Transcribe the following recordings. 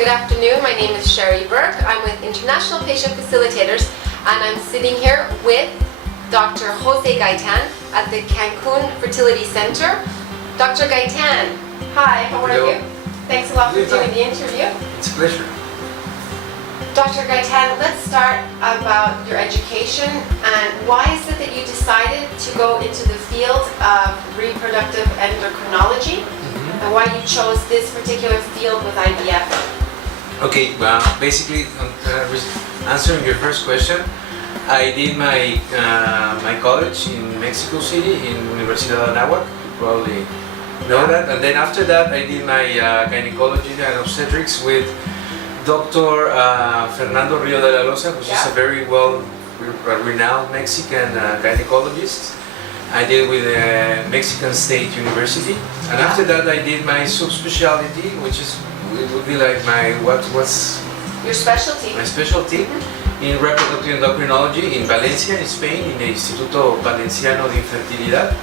Good afternoon, my name is Sheri Burke. I'm with International Patient Facilitators and I'm sitting here with Dr. Jose Gaitan at the Cancun Fertility Center. Dr. Gaitan, hi, how are Hello. you? Thanks a lot for doing the interview. It's a pleasure. Dr. Gaitan, let's start about your education and why is it that you decided to go into the field of reproductive endocrinology and why you chose this particular field with IVF? Okay, well, basically, answering your first question, I did my my college in Mexico City in Universidad de Anáhuac, you probably know that, and then after that I did my gynecology and obstetrics with Dr. Fernando Rio de la Loza, which is a very renowned Mexican gynecologist. I did with Mexican State University, and after that I did my subspecialty, which is it would be like my what's your specialty? My specialty in reproductive endocrinology in Valencia, in Spain, in the Instituto Valenciano de Infertilidad,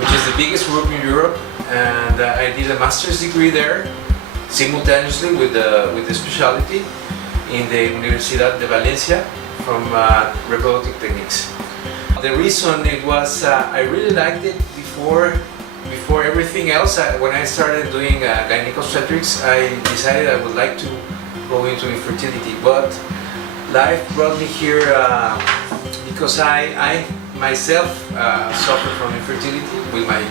which is the biggest group in Europe, and I did a master's degree there simultaneously with the specialty in the Universidad de Valencia from reproductive techniques. The reason it was I really liked it before everything else. When I started doing gynecobstetrics, I decided I would like to go into infertility, but life brought me here because I myself suffer from infertility with my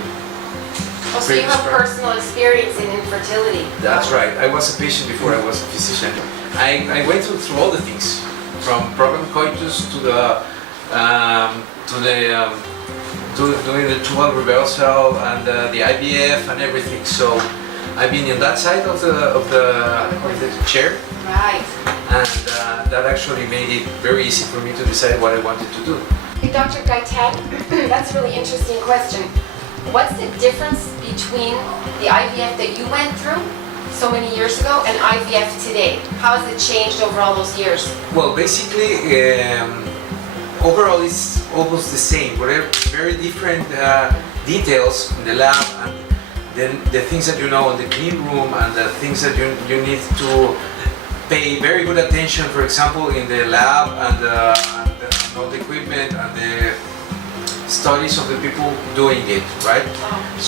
so you have personal experience in infertility. That's right. I was a patient before I was a physician. I went through all the things, from program coitus to doing the tubal reversal and the IVF and everything. So I've been in that side of the chair, right? And that actually made it very easy for me to decide what I wanted to do. Hey, Dr. Gaitan, that's a really interesting question. What's the difference between the IVF that you went through so many years ago and IVF today? How has it changed over all those years? Well, basically, overall it's almost the same, but very different details in the lab, and then the things that you know in the clean room and the things that you need to pay very good attention, for example, in the lab and all the equipment and the studies of the people doing it, right?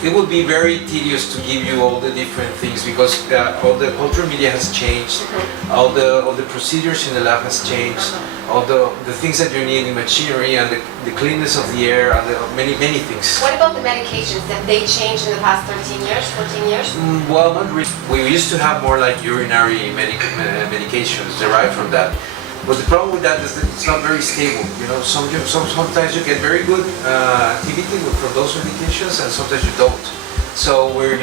It would be very tedious to give you all the different things because all the cultural media has changed, all the procedures in the lab has changed, all the things that you need in machinery and the cleanness of the air and many things. What about the medications? Have they changed in the past 13 years, 14 years? Well, not really. We used to have more like urinary medications derived from that. But the problem with that is that it's not very stable. You know, sometimes you get very good activity from those medications, and sometimes you don't. So we're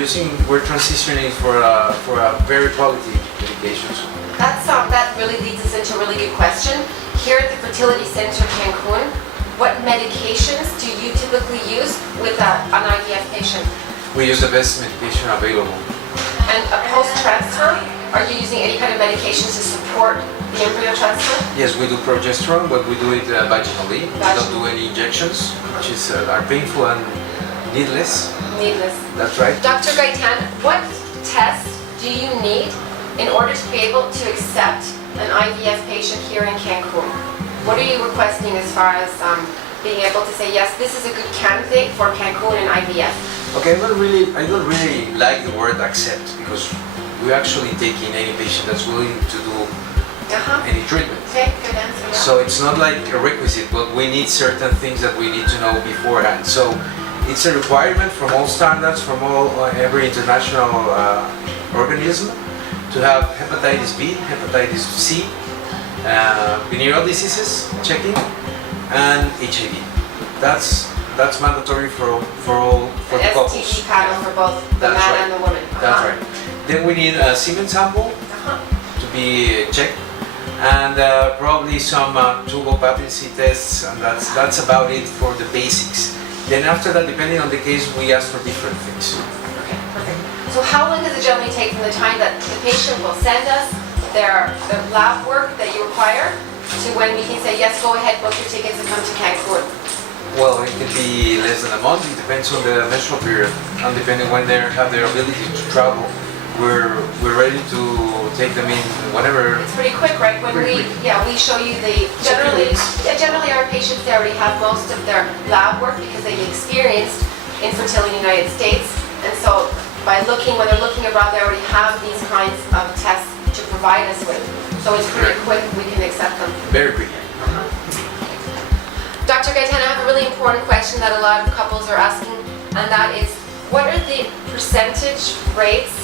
transitioning for a very quality medications. That really leads us into a really good question. Here at the Fertility Center Cancun, what medications do you typically use with an IVF patient? We use the best medication available. And a post-transfer, are you using any kind of medications to support the embryo transfer? Yes, we do progesterone, but we do it vaginally. We don't do any injections, which are painful and needless. Needless. That's right. Dr. Gaitan, what tests do you need in order to be able to accept an IVF patient here in Cancun? What are you requesting as far as being able to say, yes, this is a good candidate for Cancun and IVF? Okay, I don't really like the word accept because we actually take in any patient that's willing to do any treatment. Okay, good answer. Yeah. So it's not like a requisite, but we need certain things that we need to know beforehand. So it's a requirement from all standards, from every international organism, to have hepatitis B, hepatitis C, venereal diseases checking, and HIV. That's mandatory for the couples. STD panel for both the man and the woman. That's right. Then we need a semen sample to be checked, and probably some tubal patency tests, and that's about it for the basics. Then after that, depending on the case, we ask for different things. Okay, perfect. So how long does it generally take from the time that the patient will send us the lab work that you require to when we can say, yes, go ahead, book your tickets and come to Cancun? Well, it can be less than a month. It depends on the menstrual period and depending when they have their ability to travel we're ready to take them in whenever. It's pretty quick, right? When we show you the generally our patients, they already have most of their lab work because they've experienced infertility in the United States, and so when they're looking abroad, they already have these kinds of tests to provide us with. So it's pretty quick. We can accept them. Very quick. Dr. Gaetan, I have a really important question that a lot of couples are asking, and that is, what are the percentage rates,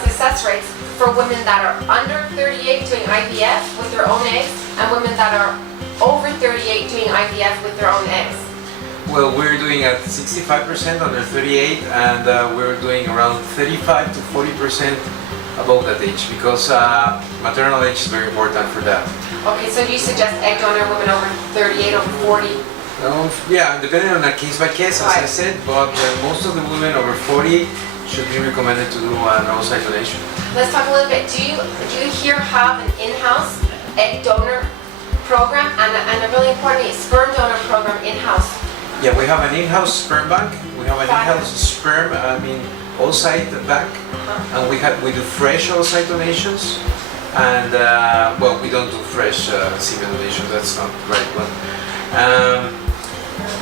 success rates, for women that are under 38 doing IVF with their own eggs, and women that are over 38 doing IVF with their own eggs? Well, we're doing at 65% under 38, and we're doing around 35 to 40% above that age, because maternal age is very important for that. Okay, so you suggest egg donor women over 38, over 40? Yeah, depending on a case by case, as I said, but most of the women over 40 should be recommended to do an oocyte donation. Let's talk a little bit. Do you here have an in-house egg donor program and a really important sperm donor program in-house? Yeah, we have an in-house sperm bank. We have an in-house sperm, oocyte bank, and we do fresh oocyte donations. And well, we don't do fresh semen donations. That's not the right one.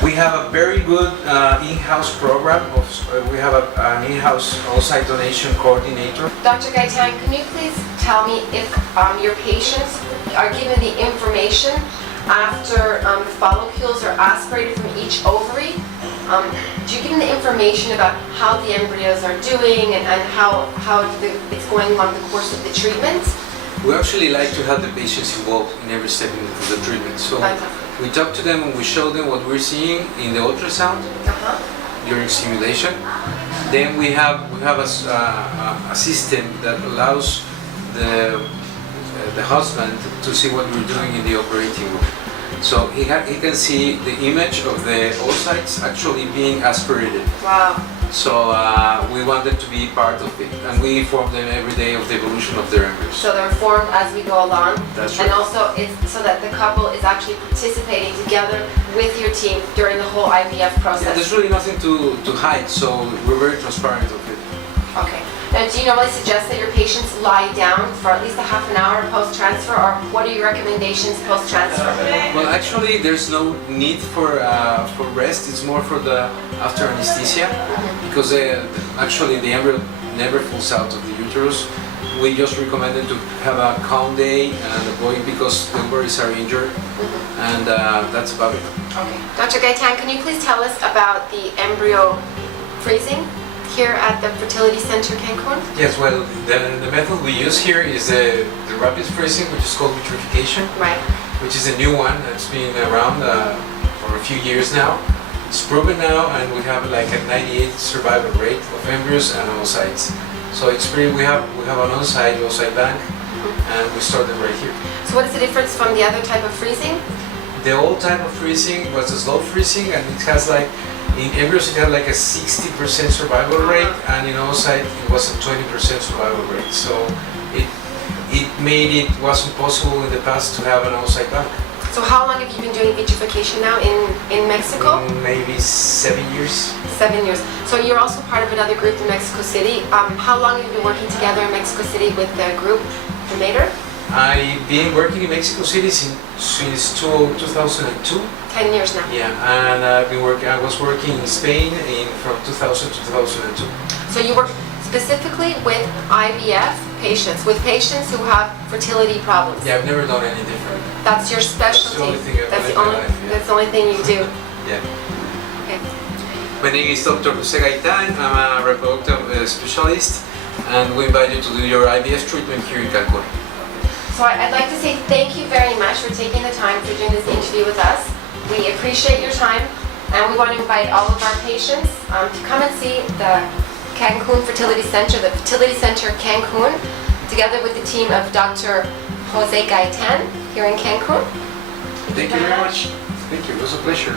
We have a very good in-house program. We have an in-house oocyte donation coordinator. Dr. Gaetan, can you please tell me if your patients are given the information after follicles are aspirated from each ovary? Do you give them the information about how the embryos are doing and how it's going along the course of the treatment? We actually like to have the patients involved in every step of the treatment. So we talk to them and we show them what we're seeing in the ultrasound during simulation. Then we have a system that allows the husband to see what we're doing in the operating room. So he can see the image of the oocytes actually being aspirated. Wow. So we want them to be part of it, and we inform them every day of the evolution of their embryos. So they're informed as we go along. That's right. And also it's so that the couple is actually participating together with your team during the whole IVF process. Yeah, there's really nothing to hide, so we're very transparent of it. Okay. Now, do you normally suggest that your patients lie down for at least a half an hour post-transfer, or what are your recommendations post-transfer? Well, actually, there's no need for rest. It's more for the after anesthesia, because actually the embryo never falls out of the uterus. We just recommend them to have a calm day and avoid, because the ovaries are injured, and that's about it. Okay. Dr. Gaetan, can you please tell us about the embryo freezing here at the Fertility Center Cancun? Yes, well, the method we use here is the rapid freezing, which is called vitrification, right, which is a new one that's been around for a few years now. It's proven now, and we have like a 98% survival rate of embryos and oocytes. So it's pretty. We have an on-site oocyte bank, and we store them right here. So what is the difference from the other type of freezing? The old type of freezing was a slow freezing, and it has like, in embryos it had like a 60% survival rate, and in oocyte it was a 20% survival rate. So it wasn't possible in the past to have an oocyte bank. So how long have you been doing vitrification now in Mexico? Maybe 7 years. 7 years. So you're also part of another group in Mexico City. How long have you been working together in Mexico City with the group, the Mater? I've been working in Mexico City since 2002. 10 years now. Yeah, and I was working in Spain from 2000 to 2002. So you work specifically with IVF patients, with patients who have fertility problems. Yeah, I've never done any different. That's your specialty. That's the only thing I've done in my life, yeah. That's the only thing you do. Yeah. Okay. My name is Dr. Jose Gaetan. I'm a reproductive specialist, and we invite you to do your IVF treatment here in Cancun. So I'd like to say thank you very much for taking the time for doing this interview with us. We appreciate your time, and we want to invite all of our patients to come and see the Cancun Fertility Center, the Fertility Center Cancun, together with the team of Dr. Jose Gaetan here in Cancun. Thank you very much. Thank you. It was a pleasure.